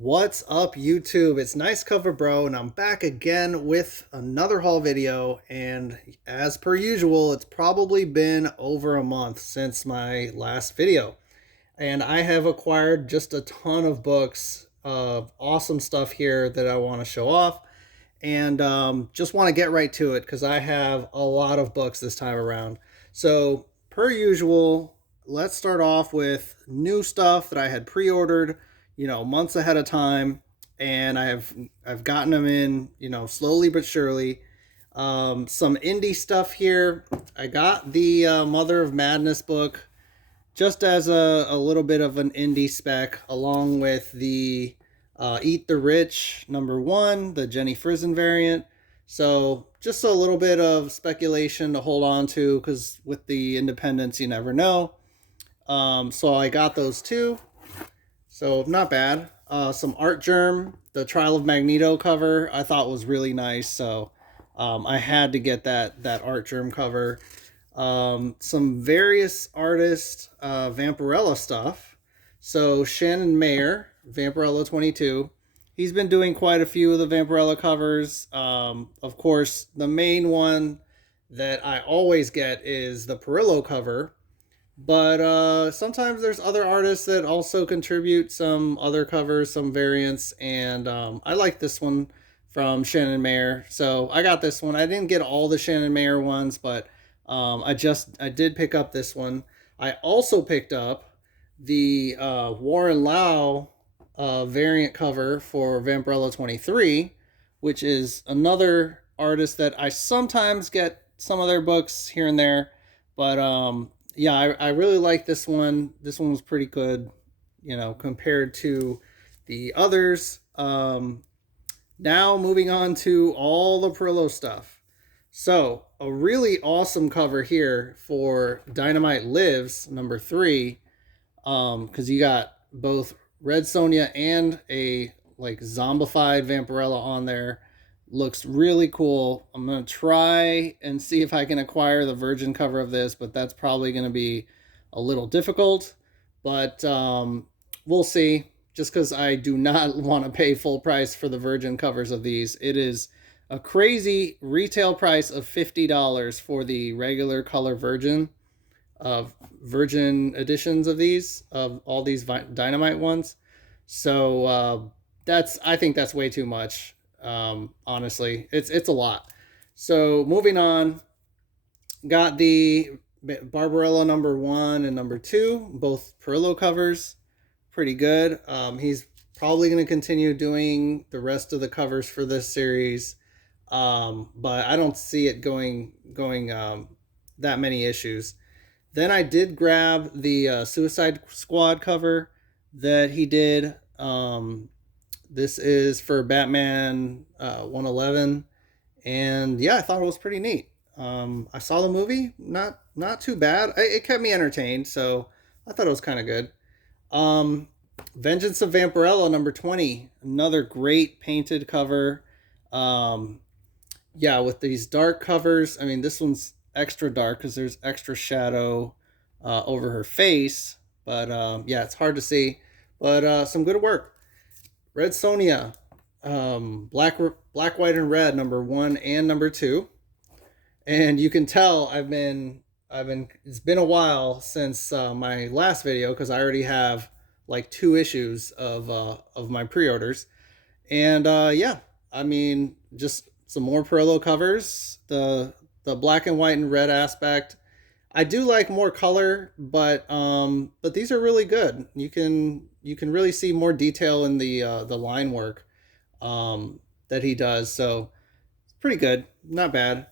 What's up, YouTube? It's Nice Cover Bro, and I'm back again with another haul video. And as per usual, it's probably been over a month since my last video. And I have acquired just a ton of books of awesome stuff here that I want to show off. And just want to get right to it because I have a lot of books this time around. So, per usual, let's start off with new stuff that I had pre-ordered, months ahead of time, and I've gotten them in, slowly but surely. Some indie stuff here. I got the Mother of Madness book just as a little bit of an indie spec, along with the Eat the Rich #1, the Jenny Frison variant. So just a little bit of speculation to hold on to, because with the independents, you never know. So I got those two. So not bad. Some Art Germ, the Trial of Magneto cover, I thought was really nice. So I had to get that Art Germ cover. Some various artists, Vampirella stuff. So Shannon Mayer, Vampirella 22. He's been doing quite a few of the Vampirella covers. Of course, the main one that I always get is the Perillo cover. But sometimes there's other artists that also contribute some other covers, some variants, and I like this one from Shannon Mayer. So I got this one. I didn't get all the Shannon Mayer ones, but I did pick up this one. I also picked up the Warren Lau variant cover for Vampirella 23, which is another artist that I sometimes get some of their books here and there, but yeah, I really like this one. This one was pretty good, compared to the others. Now moving on to all the Perillo stuff. So a really awesome cover here for Dynamite Lives #3, because you got both Red Sonja and a like zombified Vampirella on there. Looks really cool. I'm going to try and see if I can acquire the virgin cover of this, but that's probably going to be a little difficult. But we'll see, just because I do not want to pay full price for the virgin covers of these. It is a crazy retail price of $50 for the regular color virgin of virgin editions of these, of all these Dynamite ones. So I think that's way too much. Honestly, it's a lot. So moving on, got the Barbarello #1 and #2, both Perillo covers, pretty good. He's probably going to continue doing the rest of the covers for this series, but I don't see it going that many issues. Then I did grab the Suicide Squad cover that he did. This is for Batman 111, and yeah, I thought it was pretty neat. I saw the movie, not too bad. It kept me entertained, so I thought it was kind of good. Vengeance of Vampirella #20, another great painted cover. Yeah, with these dark covers. I mean, this one's extra dark because there's extra shadow over her face, but yeah, it's hard to see, but some good work. Red Sonja, Black, White, and Red #1 and #2, and you can tell I've been. It's been a while since my last video, because I already have like 2 issues of my pre-orders, and yeah, I mean, just some more Perillo covers. The black and white and red aspect, I do like more color, but these are really good. You can really see more detail in the line work that he does. So it's pretty good, not bad.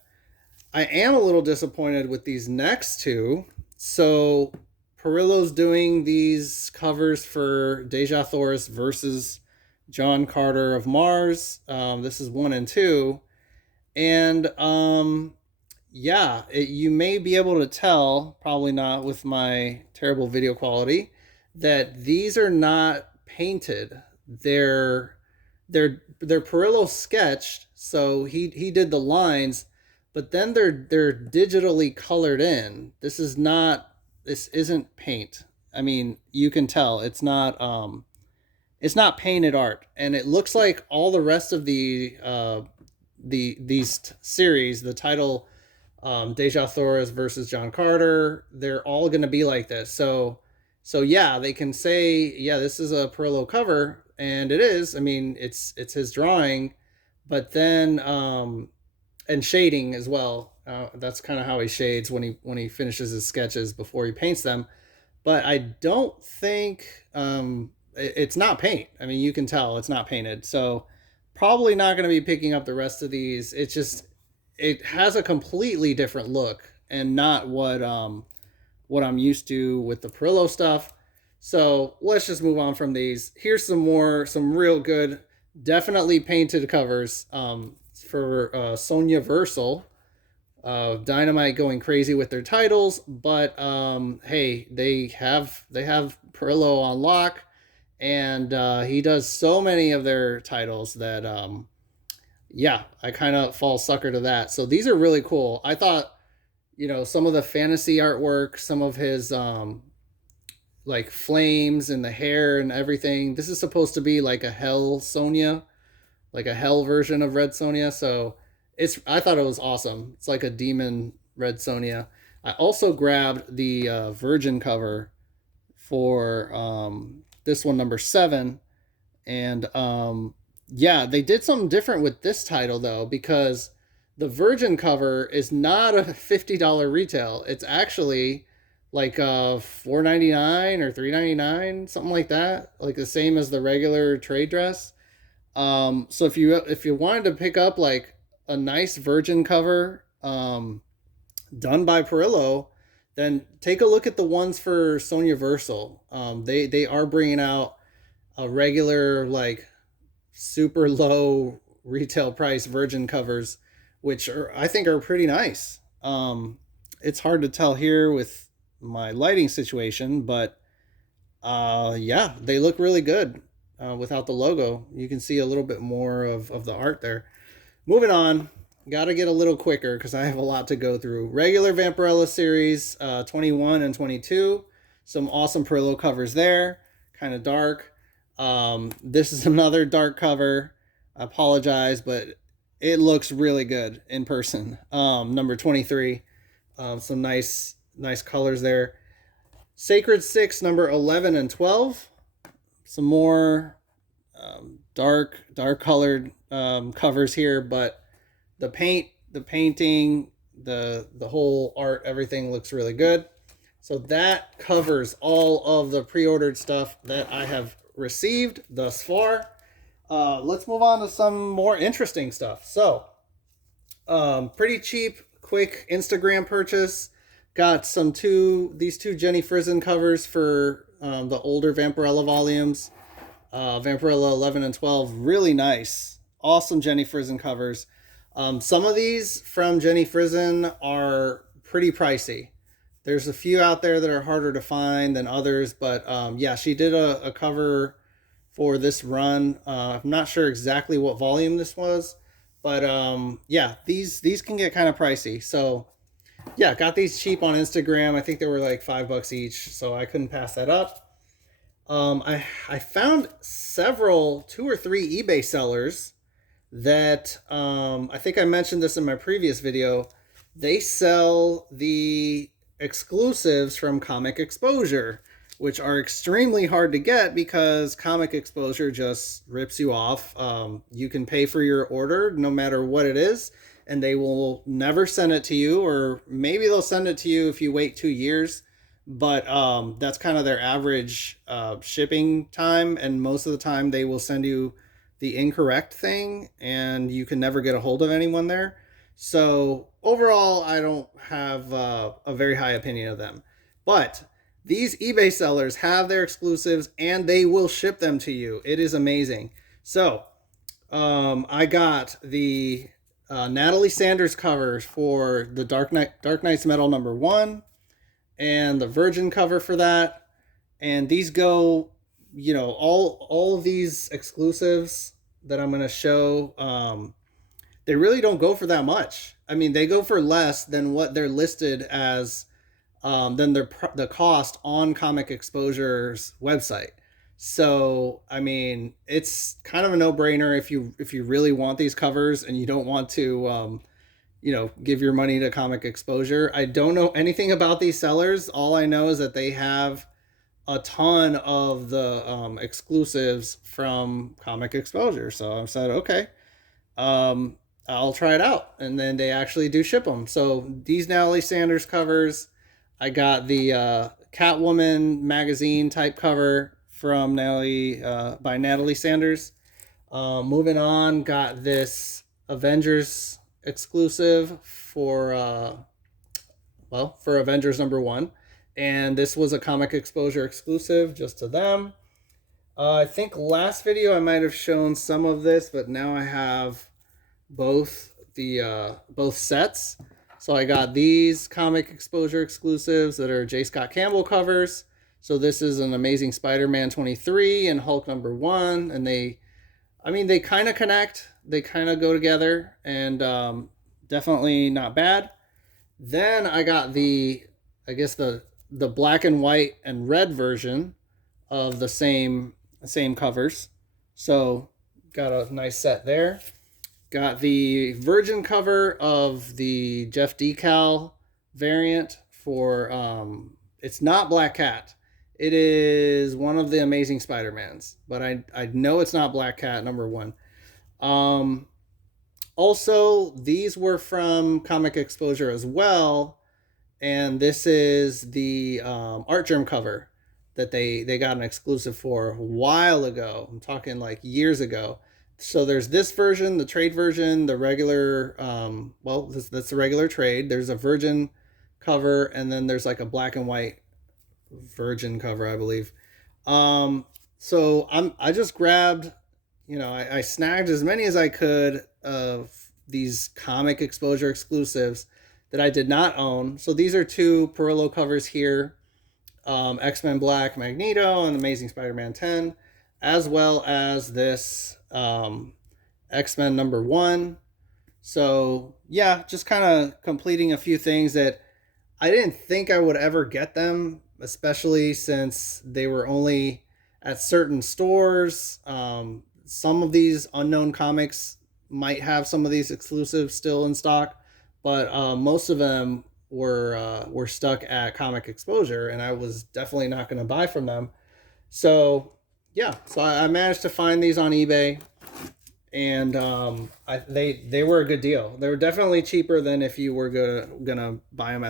I am a little disappointed with these next two. So Perillo's doing these covers for Deja Thores versus John Carter of Mars. This is 1 and 2, and yeah, you may be able to tell, probably not with my terrible video quality, that these are not painted. They're Perillo sketched, so he did the lines, but then they're digitally colored in. This isn't paint. I mean, you can tell it's not it's not painted art, and it looks like all the rest of these series, the title, Deja, Thores versus John Carter, they're all going to be like this. So yeah, they can say, yeah, this is a Perillo cover, and it is. I mean, it's his drawing, but then and shading as well. That's kind of how he shades when he finishes his sketches before he paints them. But I don't think it's not paint. I mean, you can tell it's not painted. So probably not going to be picking up the rest of these. It's just it has a completely different look and not what I'm used to with the Perillo stuff. So let's just move on from these. Here's some real good, definitely painted covers for Sonia Versal. Dynamite going crazy with their titles, but hey, they have Perillo on lock, and he does so many of their titles that yeah, I kind of fall sucker to that. So these are really cool. I thought, some of the fantasy artwork, some of his like flames and the hair and everything. This is supposed to be like a hell Sonya, like a hell version of Red Sonya. So I thought it was awesome. It's like a demon Red Sonya. I also grabbed the Virgin cover for this one, number 7, and yeah, they did something different with this title though, because the Virgin cover is not a $50 retail. It's actually like $4.99 or $3.99, something like that, like the same as the regular trade dress. So if you wanted to pick up like a nice Virgin cover done by Perillo, then take a look at the ones for Sonia Versal. They are bringing out a regular, like, super low retail price Virgin covers, which I think are pretty nice. It's hard to tell here with my lighting situation, but yeah, they look really good without the logo. You can see a little bit more of the art there. Moving on, got to get a little quicker because I have a lot to go through. Regular Vampirella Series 21 and 22. Some awesome Perillo covers there. Kind of dark. This is another dark cover. I apologize, but it looks really good in person. Number 23. Some nice colors there. Sacred 6, number 11 and 12. Some more dark colored covers here, but the painting, the whole art, everything looks really good. So that covers all of the pre-ordered stuff that I have received thus far. Let's move on to some more interesting stuff. So pretty cheap, quick Instagram purchase. Got these two Jenny Frison covers for the older Vampirella volumes. Vampirella 11 and 12, really nice. Awesome Jenny Frison covers. Some of these from Jenny Frison are pretty pricey. There's a few out there that are harder to find than others, but yeah, she did a cover for this run. I'm not sure exactly what volume this was, but yeah, these can get kind of pricey. So yeah, got these cheap on Instagram. I think they were like $5 each, so I couldn't pass that up. I found 2 or 3 eBay sellers that I think I mentioned this in my previous video. They sell the exclusives from Comic Exposure, which are extremely hard to get because Comic Exposure just rips you off. You can pay for your order no matter what it is, and they will never send it to you, or maybe they'll send it to you if you wait 2 years. But that's kind of their average shipping time, and most of the time they will send you the incorrect thing, and you can never get a hold of anyone there. So overall, I don't have a very high opinion of them. But these eBay sellers have their exclusives, and they will ship them to you. It is amazing. So I got the Natalie Sanders covers for the Dark Knight's Metal number 1, and the Virgin cover for that. And these go, all of these exclusives that I'm going to show, they really don't go for that much. I mean, they go for less than what they're listed as, than the cost on Comic Exposure's website. So, I mean, it's kind of a no-brainer if you really want these covers and you don't want to give your money to Comic Exposure. I don't know anything about these sellers. All I know is that they have a ton of the exclusives from Comic Exposure. So I said, okay, um, I'll try it out. And then they actually do ship them. So these Natalie Sanders covers, I got the Catwoman magazine type cover from Natalie by Natalie Sanders. Moving on, got this Avengers exclusive for for Avengers #1, and this was a Comic Exposure exclusive just to them. I think last video I might have shown some of this, but now I have both sets. So I got these Comic Exposure exclusives that are J. Scott Campbell covers. So this is an Amazing Spider-Man 23 and Hulk #1, and they kind of connect. They kind of go together, and definitely not bad. Then I got I guess the black and white and red version of the same covers. So got a nice set there. Got the virgin cover of the Jeff Decal variant for it's not Black Cat. It is one of the Amazing Spider-Mans, but I know it's not Black Cat #1. Also, these were from Comic Exposure as well, and this is the Art Germ cover that they got an exclusive for a while ago. I'm talking like years ago. So there's this version, the trade version, the regular, that's the regular trade. There's a virgin cover, and then there's like a black and white virgin cover, I believe. So I just grabbed, I snagged as many as I could of these Comic Exposure exclusives that I did not own. So these are two Barbarello covers here, X-Men Black Magneto and Amazing Spider-Man 10, as well as this X-Men #1. So yeah, just kind of completing a few things that I didn't think I would ever get them, especially since they were only at certain stores. Some of these unknown comics might have some of these exclusives still in stock, but most of them were stuck at Comic Exposure, and I was definitely not going to buy from them. So yeah, so I managed to find these on eBay, and they were a good deal. They were definitely cheaper than if you were gonna buy them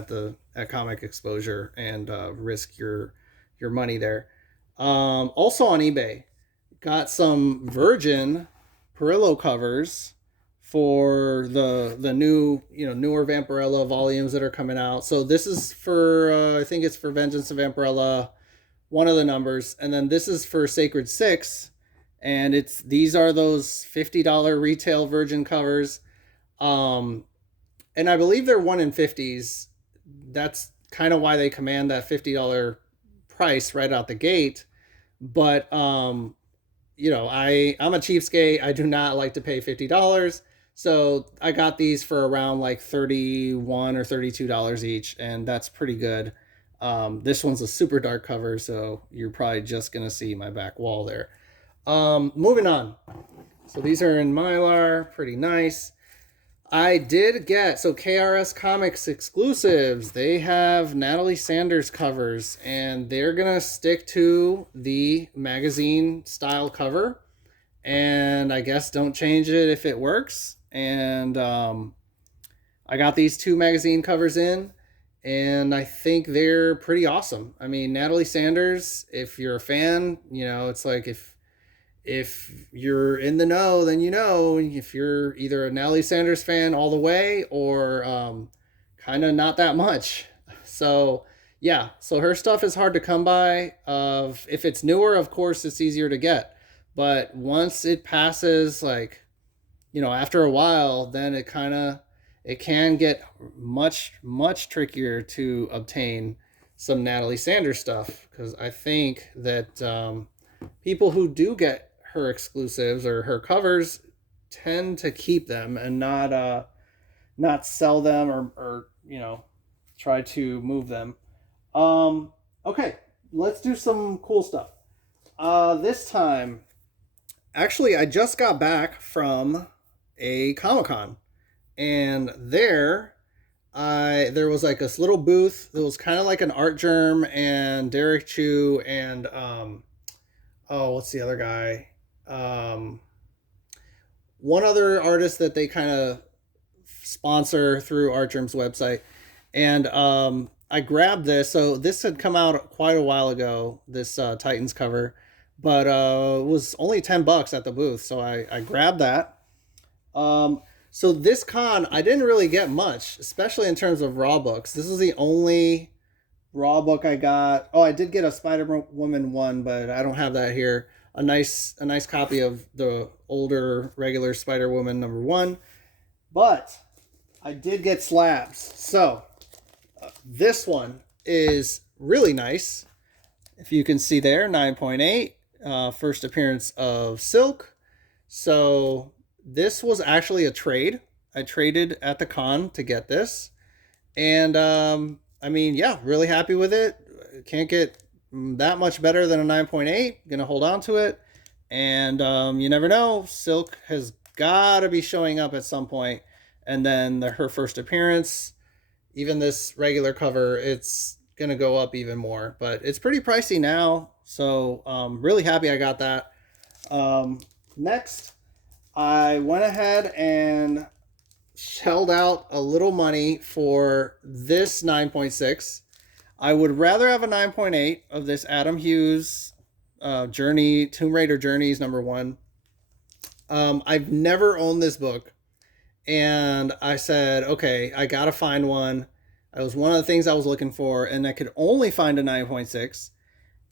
at Comic Exposure and risk your money there. Also on eBay, got some Virgin Barbarello covers for the new newer Vampirella volumes that are coming out. So this is for I think it's for Vengeance of Vampirella, one of the numbers, and then this is for Sacred 6, and these are those $50 retail Virgin covers, and I believe they're 1 in 50s. That's kind of why they command that $50 price right out the gate. But I'm a cheapskate. I do not like to pay $50. So I got these for around like $31 or $32 each, and that's pretty good. This one's a super dark cover, so you're probably just gonna see my back wall there. Moving on. So these are in Mylar, pretty nice. I did get, so KRS Comics exclusives, they have Natalie Sanders covers, and they're gonna stick to the magazine style cover, and I guess don't change it if it works. And I got these two magazine covers in, and I think they're pretty awesome. I mean, Natalie Sanders, if you're a fan, it's like if you're in the know, then if you're either a Natalie Sanders fan all the way or kind of not that much. So yeah, so her stuff is hard to come by. If it's newer, of course, it's easier to get. But once it passes, like, after a while, then it can get much, much trickier to obtain some Natalie Sanders stuff, because I think that people who do get her exclusives or her covers tend to keep them and not sell them or try to move them. Okay, let's do some cool stuff. This time, actually, I just got back from a Comic-Con, and there was like this little booth. It was kind of like an Art Germ and Derek Chu and oh, what's the other guy? Um, One other artist that they kind of sponsor through Art Germ's website, and I grabbed this. So this had come out quite a while ago. This Titans cover, but it was only $10 at the booth, so I grabbed that. So this con, I didn't really get much, especially in terms of raw books. This is the only raw book I got. Oh, I did get a Spider-Woman one, but I don't have that here. A nice copy of the older regular Spider-Woman #1, but I did get slabs. So this one is really nice. If you can see there, 9.8, first appearance of Silk. So this was actually a trade. I traded at the con to get this. And I mean, yeah, really happy with it. Can't get that much better than a 9.8. Gonna hold on to it. And you never know. Silk has got to be showing up at some point. And then her first appearance, even this regular cover, it's going to go up even more. But it's pretty pricey now. So really happy I got that. Next, I went ahead and shelled out a little money for this 9.6. I would rather have a 9.8 of this Adam Hughes Journey, Tomb Raider Journeys #1. I've never owned this book, and I said, okay, I gotta find one. That was one of the things I was looking for, and I could only find a 9.6.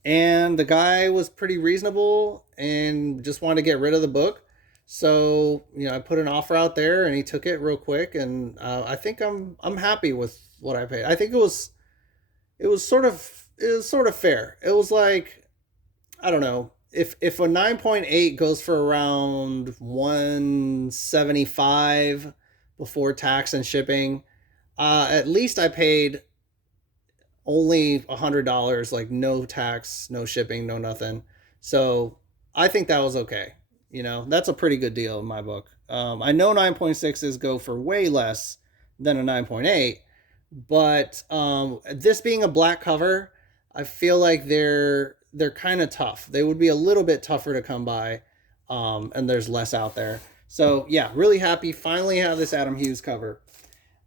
And the guy was pretty reasonable and just wanted to get rid of the book. So, I put an offer out there, and he took it real quick, and I think I'm happy with what I paid. I think it was sort of fair. It was like, I don't know, if a 9.8 goes for around 175 before tax and shipping, at least I paid only $100, like no tax, no shipping, no nothing. So I think that was okay. That's a pretty good deal in my book. I know 9.6s go for way less than a 9.8, but this being a black cover, I feel like they're kind of tough. They would be a little bit tougher to come by, and there's less out there. So yeah, really happy. Finally have this Adam Hughes cover.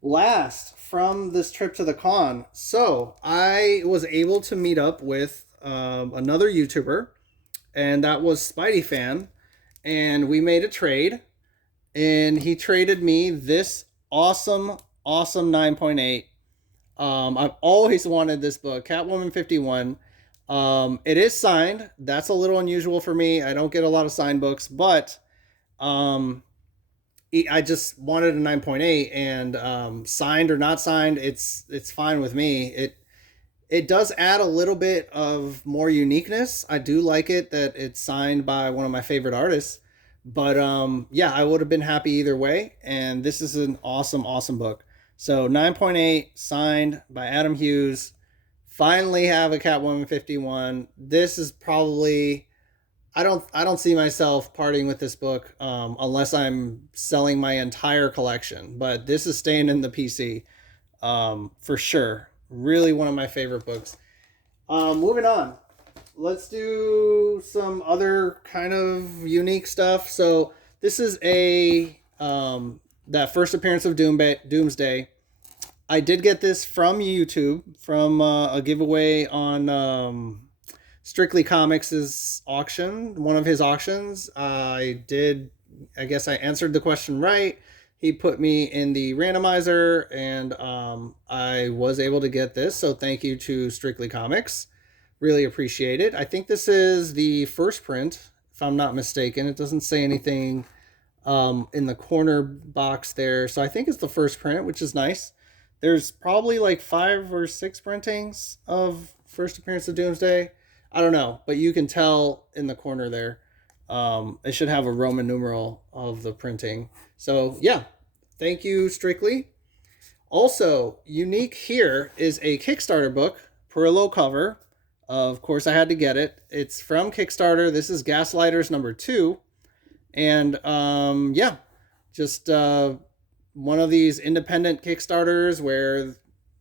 Last from this trip to the con, so I was able to meet up with another YouTuber, and that was Spidey Fan, and we made a trade, and he traded me this awesome 9.8. I've always wanted this book, Catwoman 51. It is signed. That's a little unusual for me. I don't get a lot of signed books, but I just wanted a 9.8, and signed or not signed, it's fine with me. It does add a little bit of more uniqueness. I do like it that it's signed by one of my favorite artists, but yeah, I would have been happy either way, and this is an awesome book. So 9.8 signed by Adam Hughes. Finally have a Catwoman 51. This is probably, I don't see myself parting with this book unless I'm selling my entire collection. But this is staying in the PC for sure. Really one of my favorite books. Moving on. Let's do some other kind of unique stuff. So this is that first appearance of Doomsday. I did get this from YouTube, from a giveaway on Strictly Comics' auction, one of his auctions. I guess I answered the question right. He put me in the randomizer, and I was able to get this. So thank you to Strictly Comics. Really appreciate it. I think this is the first print, if I'm not mistaken. It doesn't say anything in the corner box there. So I think it's the first print, which is nice. There's probably like 5 or 6 printings of first appearance of Doomsday. I don't know, but you can tell in the corner there. It should have a Roman numeral of the printing. So yeah, thank you, Strictly. Also, unique here is a Kickstarter book, Perillo cover. Of course, I had to get it. It's from Kickstarter. This is Gaslighters #2. And yeah, just one of these independent Kickstarters where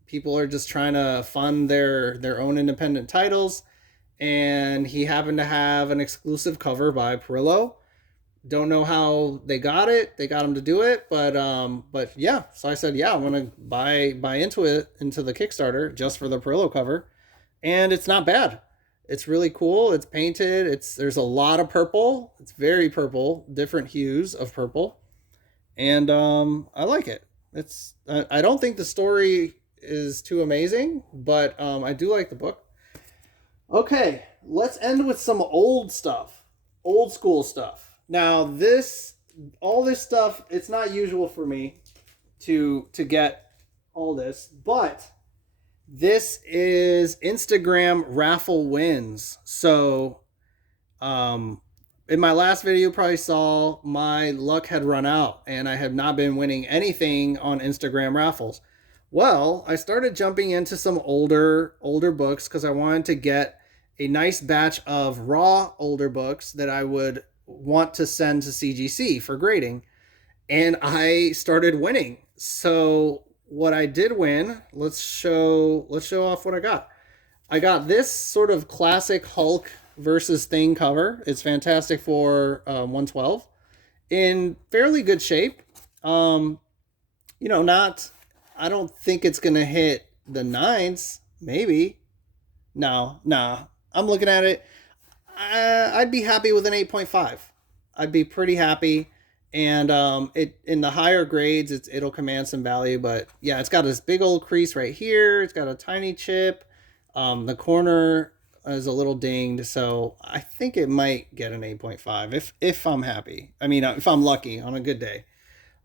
people are just trying to fund their own independent titles. And he happened to have an exclusive cover by Perillo. Don't know how they got it. They got him to do it, but yeah. So I said, yeah, I want to buy into the Kickstarter just for the Perillo cover, and it's not bad. It's really cool. It's painted. There's a lot of purple. It's very purple, different hues of purple, and I like it. I don't think the story is too amazing, but I do like the book. Okay, let's end with some old stuff, old school stuff. Now all this stuff, it's not usual for me to get all this, but this is Instagram raffle wins. So, in my last video, you probably saw my luck had run out and I had not been winning anything on Instagram raffles. Well, I started jumping into some older books because I wanted to get a nice batch of raw older books that I would want to send to CGC for grading, and I started winning. So what I did win, let's show off what I got. I got this sort of classic Hulk versus Thing cover. It's Fantastic Four 112 in fairly good shape. Not, I don't think it's gonna hit the 9s. Maybe. No, nah. I'm looking at it. I'd be happy with an 8.5. I'd be pretty happy. And it in the higher grades, it'll command some value. But yeah, it's got this big old crease right here. It's got a tiny chip. The corner is a little dinged. So I think it might get an 8.5 if I'm happy. I mean, if I'm lucky on a good day.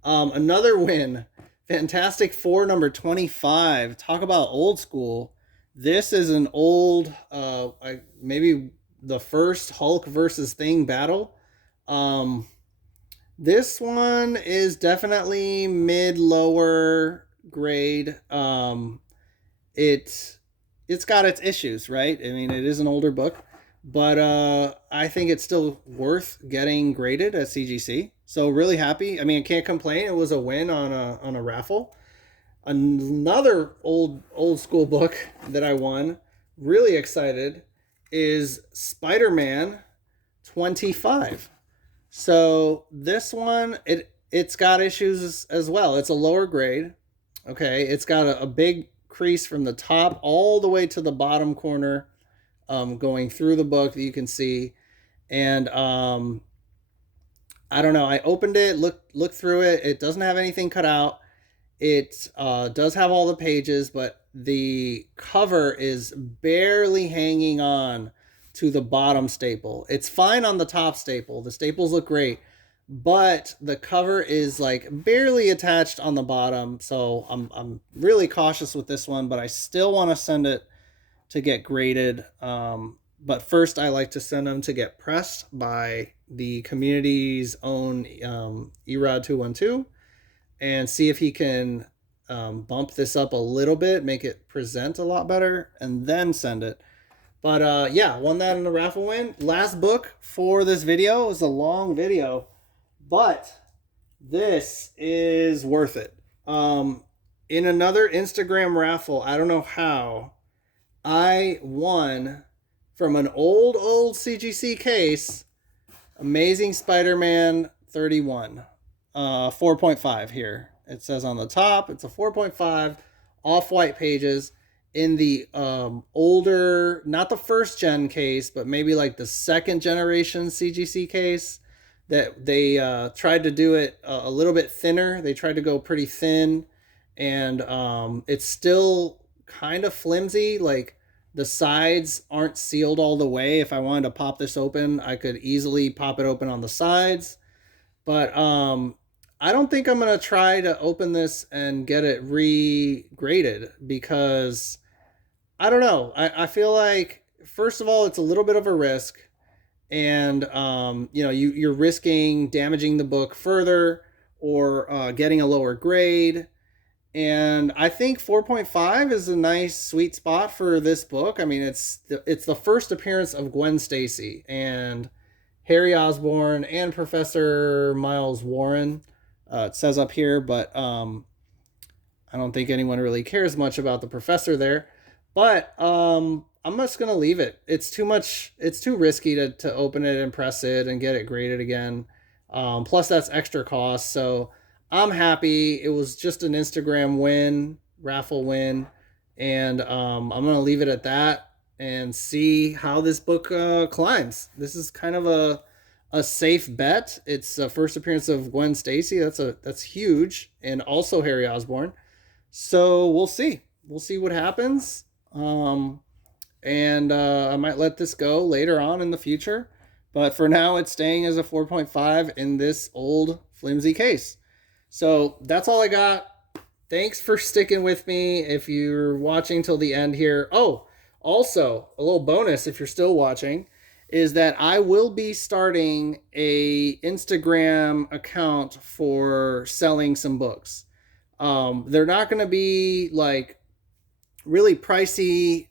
Another win. Fantastic Four #25. Talk about old school. This is an old, maybe the first Hulk versus Thing battle. This one is definitely mid-lower grade. It's got its issues, right? I mean, it is an older book, but I think it's still worth getting graded at CGC. So really happy. I mean, I can't complain. It was a win on a raffle. Another old school book that I won, really excited, is Spider-Man 25. So this one, it's got issues as well. It's a lower grade. Okay, it's got a big crease from the top all the way to the bottom corner, going through the book that you can see. And I don't know. I opened it, looked through it. It doesn't have anything cut out. It does have all the pages, but the cover is barely hanging on to the bottom staple. It's fine on the top staple. The staples look great, but the cover is like barely attached on the bottom. So I'm really cautious with this one, but I still want to send it to get graded. But first, I like to send them to get pressed by the community's own Erod 212 and see if he can bump this up a little bit, make it present a lot better, and then send it. But yeah, won that in the raffle win. Last book for this video. It was a long video, but this is worth it. In another Instagram raffle, I don't know how, I won from an old CGC case, Amazing Spider-Man 31. 4.5 here. It says on the top, it's a 4.5, off-white pages. In the older, not the first gen case, but maybe like the second generation CGC case, that they tried to do it a little bit thinner. They tried to go pretty thin, and it's still kind of flimsy. Like the sides aren't sealed all the way. If I wanted to pop this open, I could easily pop it open on the sides. But I don't think I'm going to try to open this and get it re-graded because I don't know. I feel like, first of all, it's a little bit of a risk, and you're risking damaging the book further or getting a lower grade. And I think 4.5 is a nice sweet spot for this book. I mean, it's the first appearance of Gwen Stacy and Harry Osborn and Professor Miles Warren. It says up here, but I don't think anyone really cares much about the professor there. But I'm just gonna leave it. It's too much. It's too risky to open it and press it and get it graded again. Plus, that's extra cost. So I'm happy. It was just an Instagram win, raffle win, and I'm gonna leave it at that and see how this book climbs. This is kind of a safe bet. It's the first appearance of Gwen Stacy. That's huge, and also Harry Osborn. So we'll see. We'll see what happens. And I might let this go later on in the future. But for now, it's staying as a 4.5 in this old flimsy case. So that's all I got. Thanks for sticking with me if you're watching till the end here. Oh, also, a little bonus if you're still watching is that I will be starting a Instagram account for selling some books. They're not going to be like really pricey,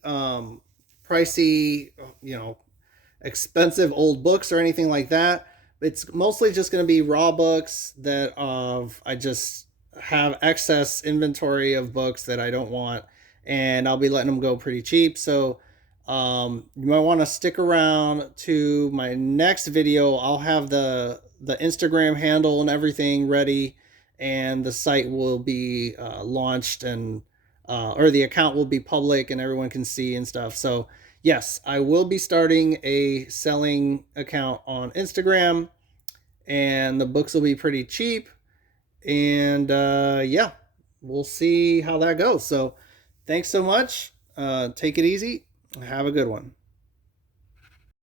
expensive old books or anything like that. It's mostly just going to be raw books that I just have excess inventory of books that I don't want, and I'll be letting them go pretty cheap. So you might want to stick around to my next video. I'll have the Instagram handle and everything ready, and the site will be launched, and or the account will be public and everyone can see and stuff. So yes, I will be starting a selling account on Instagram, and the books will be pretty cheap. And yeah, we'll see how that goes. So thanks so much. Take it easy. Have a good one.